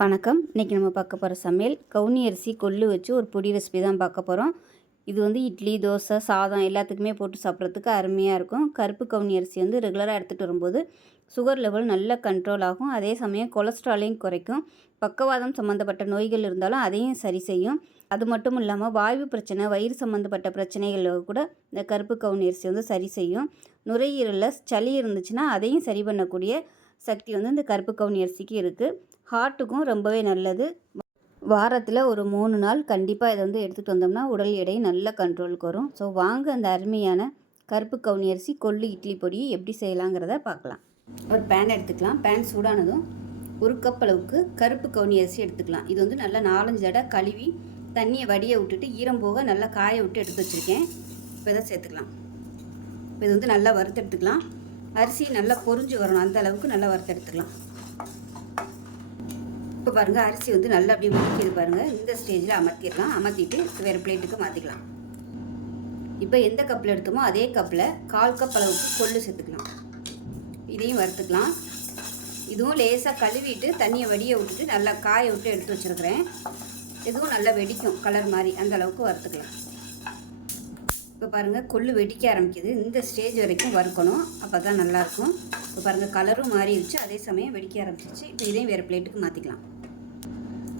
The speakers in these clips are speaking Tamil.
வணக்கம். இன்றைக்கி நம்ம பார்க்க போகிற சமையல் கவுனி அரிசி கொள்ளு வச்சு ஒரு பொடி ரெசிபி தான் பார்க்க போகிறோம். இது வந்து இட்லி, தோசை, சாதம் எல்லாத்துக்குமே போட்டு சாப்பிட்றதுக்கு அருமையாக இருக்கும். கருப்பு கவுனி அரிசி வந்து ரெகுலராக எடுத்துகிட்டு வரும்போது சுகர் லெவல் நல்ல கண்ட்ரோல் ஆகும். அதே சமயம் கொலஸ்ட்ராலையும் குறைக்கும். பக்கவாதம் சம்மந்தப்பட்ட நோய்கள் இருந்தாலும் அதையும் சரி செய்யும். அது மட்டும் இல்லாமல் வாய்வு பிரச்சனை, வயிறு சம்மந்தப்பட்ட பிரச்சனைகள் கூட இந்த கருப்பு கவுனி அரிசி வந்து சரி செய்யும். நுரையீரலில் சளி இருந்துச்சுன்னா அதையும் சரி பண்ணக்கூடிய சக்தி வந்து இந்த கருப்பு கவுனி அரிசிக்கு இருக்குது. ஹார்ட்டுக்கும் ரொம்பவே நல்லது. வாரத்தில் ஒரு 3 நாள் கண்டிப்பாக இதை வந்து எடுத்துகிட்டு வந்தோம்னா உடல் எடை நல்ல கண்ட்ரோலுக்கு வரும். ஸோ வாங்க அந்த அருமையான கருப்பு கவுனி அரிசி கொள்ளு இட்லி பொடியை எப்படி செய்யலாங்கிறத பார்க்கலாம். ஒரு பேன் எடுத்துக்கலாம். பேன் சூடானதும் 1 கப் அளவுக்கு கருப்பு கவுனி அரிசி எடுத்துக்கலாம். இது வந்து நல்லா 4-5 தடவை கழுவி தண்ணியை வடிய விட்டுட்டு ஈரம் போக நல்லா காய விட்டு எடுத்து வச்சுருக்கேன். இப்போ இதை சேர்த்துக்கலாம். இப்போ இது வந்து நல்லா வறுத்து எடுத்துக்கலாம். அரிசி நல்லா பொரிஞ்சு வரணும், அந்த அளவுக்கு நல்லா வறுத்து எடுத்துக்கலாம். இப்போ பாருங்கள், அரிசி வந்து நல்லா அப்படியே வதக்கிது பாருங்கள். இந்த ஸ்டேஜில் அமர்த்திடலாம். அமர்த்திட்டு வேறு பிளேட்டுக்கு மாற்றிக்கலாம். இப்போ எந்த கப்பில் எடுத்தோமோ அதே கப்பில் 1/4 கப் அளவுக்கு கொள்ளு சேர்த்துக்கலாம். இதையும் வறுத்துக்கலாம். இதுவும் லேசாக கழுவிட்டு தண்ணியை வடிய விட்டுட்டு நல்லா காய விட்டு எடுத்து வச்சுருக்கிறேன். இதுவும் நல்லா வெடிக்கும், கலர் மாதிரி, அந்த அளவுக்கு வறுத்துக்கலாம். இப்போ பாருங்கள், கொள்ளு வெடிக்க ஆரம்பிக்குது. இந்த ஸ்டேஜ் வரைக்கும் வறுக்கணும், அப்போ தான் நல்லாயிருக்கும். இப்போ பாருங்கள், கலரும் மாறிடுச்சு, அதே சமயம் வெடிக்க ஆரம்பிச்சிச்சு. இப்போ இதையும் வேறு பிளேட்டுக்கு மாற்றிக்கலாம்.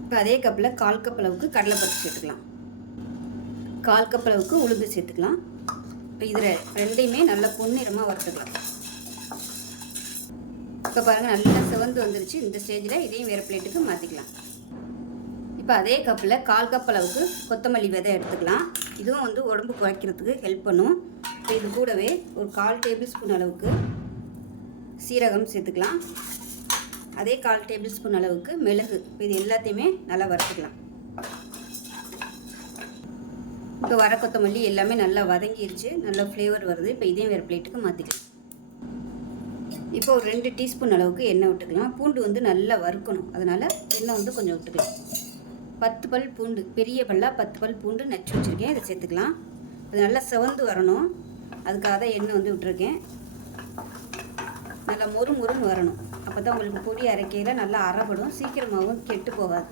இப்போ அதே கப்பில் 1/4 கப் அளவுக்கு கடலைப்பருப்பு சேர்த்துக்கலாம். 1/4 கப் அளவுக்கு உளுந்து சேர்த்துக்கலாம். இப்போ இதில் ரெண்டையுமே நல்லா பொன்னிறமாக வறுத்துக்கலாம். இப்போ பாருங்கள், நல்லா சிவந்து வந்துருச்சு. இந்த ஸ்டேஜில் இதையும் வேறு பிளேட்டுக்கு மாற்றிக்கலாம். இப்போ அதே கப்பில் 1/4 கப் அளவுக்கு கொத்தமல்லி விதை எடுத்துக்கலாம். இதுவும் வந்து உடம்பு குறைக்கிறதுக்கு ஹெல்ப் பண்ணும். இப்போ இது கூடவே ஒரு 1/4 டேபிள் ஸ்பூன் அளவுக்கு சீரகம் சேர்த்துக்கலாம். அதே 1/4 டேபிள் ஸ்பூன் அளவுக்கு மிளகு. இப்போ இது எல்லாத்தையுமே நல்லா வறுத்துக்கலாம். இப்போ வர கொத்தமல்லி எல்லாமே நல்லா வதங்கிருச்சு, நல்லா ஃப்ளேவர் வருது. இப்போ இதையும் வேறு பிளேட்டுக்கு மாற்றிக்கலாம். இப்போ ஒரு 2 டீஸ்பூன் அளவுக்கு எண்ணெய் விட்டுக்கலாம். பூண்டு வந்து நல்லா வறுக்கணும், அதனால் எண்ணெய் வந்து கொஞ்சம் விட்டுக்கலாம். 10 பல் பூண்டு, பெரிய பல்லாக 10 பல் பூண்டு நச்சு வச்சுருக்கேன். இதை சேர்த்துக்கலாம். இது நல்லா சிவந்து வரணும், அதுக்காக தான் எண்ணெய் வந்து விட்டுருக்கேன். நல்லா மொறுன்னு வரணும், அப்போ தான் உங்களுக்கு பொடி அரைக்கையில் நல்லா அரைப்படும், சீக்கிரமாகவும் கெட்டு போகாது.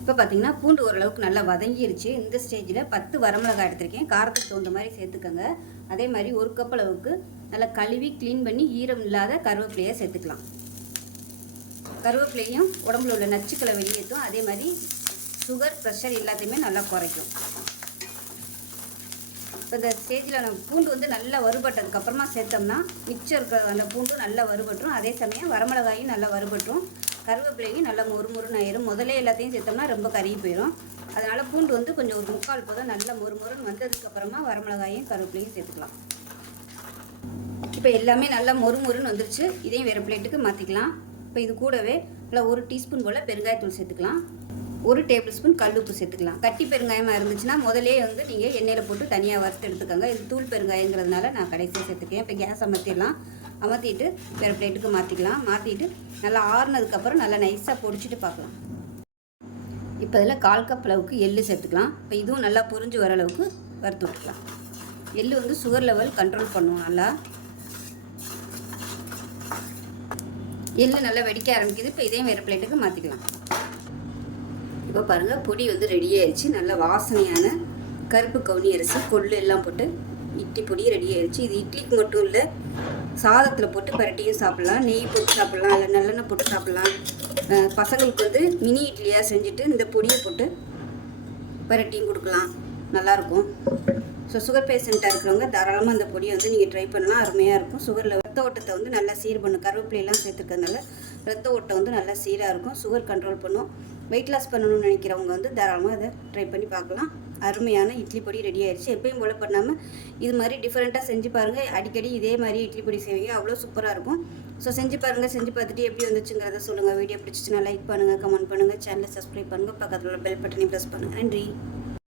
இப்போ பார்த்திங்கன்னா பூண்டு ஓரளவுக்கு நல்லா வதங்கிருச்சு. இந்த ஸ்டேஜில் 10 வரமிளகாய் எடுத்திருக்கேன். காரத்துக்கு தகுந்த மாதிரி சேர்த்துக்கோங்க. அதே மாதிரி 1 கப் அளவுக்கு நல்லா கழுவி க்ளீன் பண்ணி ஈரம் இல்லாத கருவேப்பிலையை சேர்த்துக்கலாம். கருவேப்பிலையும் உடம்புல உள்ள நச்சுக்களை வெளியேற்றும். அதே மாதிரி சுகர், ப்ரெஷர் எல்லாத்தையுமே நல்லா குறைக்கும். இப்போ இந்த ஸ்டேஜில் நம்ம பூண்டு வந்து நல்லா வறுபட்டதுக்கப்புறமா சேர்த்தோம்னா மிச்சம் இருக்கிற அந்த பூண்டும் நல்லா வறுபட்டுரும். அதே சமயம் வரமிளகாயும் நல்லா வறுபட்டுரும். கருவேப்பிலையும் நல்லா மொறுன்னு ஆயிரும். முதல்ல எல்லாத்தையும் சேர்த்தோம்னா ரொம்ப கருகி போயிடும். அதனால் பூண்டு வந்து கொஞ்சம் ஒரு 3/4 போதும் நல்லா மொறுன்னு வந்ததுக்கப்புறமா வரமிளகாயும் கருவேப்பிலையும் சேர்த்துக்கலாம். இப்போ எல்லாமே நல்லா மொறுன்னு வந்துருச்சு. இதையும் வேறு பிளேட்டுக்கு மாற்றிக்கலாம். இப்போ இது கூடவே நல்லா 1 டீஸ்பூன் போல் பெருங்காயத்தூள் சேர்த்துக்கலாம். 1 டேபிள் ஸ்பூன் கல்லுப்பு சேர்த்துக்கலாம். கட்டி பெருங்காயமாக இருந்துச்சுன்னா முதலே வந்து நீங்கள் எண்ணெயில் போட்டு தனியாக வறுத்து எடுத்துக்கோங்க. இது தூள் பெருங்காயங்கிறதுனால நான் கடைசியாக சேர்த்துக்கேன். இப்போ கேஸ் அமர்த்திடலாம். அமர்த்திட்டு வேறு பிளேட்டுக்கு மாற்றிக்கலாம். மாற்றிட்டு நல்லா ஆறுனதுக்கப்புறம் நல்லா நைஸாக பொடிச்சிட்டு பார்க்கலாம். இப்போ இதில் 1/4 கப் அளவுக்கு எள்ளு சேர்த்துக்கலாம். இப்போ இதுவும் நல்லா பொரிஞ்சு வர அளவுக்கு வறுத்து விட்டுக்கலாம். எள்ளு வந்து சுகர் லெவல் கண்ட்ரோல் பண்ணுவோம். நல்லா எள்ளு நல்லா வெடிக்க ஆரம்பிக்குது. இப்போ இதையும் வேறு பிளேட்டுக்கு மாற்றிக்கலாம். இப்போ பாருங்கள், பொடி வந்து ரெடி ஆயிடுச்சு. நல்ல வாசனையான கருப்பு கவுனி அரிசி கொள்ளு எல்லாம் போட்டு இட்லி பொடி ரெடி ஆயிடுச்சு. இது இட்லிக்கு மட்டும் இல்லை, சாதத்தில் போட்டு பரட்டியும் சாப்பிட்லாம், நெய் போட்டு சாப்பிட்லாம், இல்லை நல்லெண்ணெய் போட்டு சாப்பிட்லாம். பசங்களுக்கு வந்து மினி இட்லியாக செஞ்சுட்டு இந்த பொடியை போட்டு பரட்டியும் கொடுக்கலாம், நல்லாயிருக்கும். ஸோ சுகர் பேஷண்ட்டாக இருக்கிறவங்க தாராளமாக அந்த பொடியை வந்து நீங்கள் ட்ரை பண்ணலாம், அருமையாக இருக்கும். சுகரில் ரத்த ஓட்டத்தை வந்து நல்லா சீர் பண்ணும். கருவேப்பிலையெல்லாம் சேர்த்துக்கிறதுனால ரத்த ஓட்டம் வந்து நல்லா சீராக இருக்கும், சுகர் கண்ட்ரோல் பண்ணும். வெயிட் லாஸ் பண்ணணும்னு நினைக்கிறவங்க வந்து தாராளமாக அதை ட்ரை பண்ணி பார்க்கலாம். அருமையான இட்லி பொடி ரெடி ஆயிடுச்சு. எப்பயும் போல் பண்ணாமல் இது மாதிரி டிஃப்ரெண்ட்டாக செஞ்சு பாருங்கள். அடிக்கடி இதே மாதிரி இட்லி பொடி செய்வீங்க, அவ்வளோ சூப்பராக இருக்கும். ஸோ செஞ்சு பாருங்கள். செஞ்சு பார்த்துட்டு எப்படி வந்துச்சுங்கிறத சொல்லுங்கள். வீடியோ பிடிச்சிச்சுன்னா லைக் பண்ணுங்கள், கமெண்ட் பண்ணுங்கள், சேனலை சப்ஸ்கிரைப் பண்ணுங்கள், பக்கத்தில் உள்ள பெல் பட்டனையும் ப்ரெஸ் பண்ணுங்கள். நன்றி.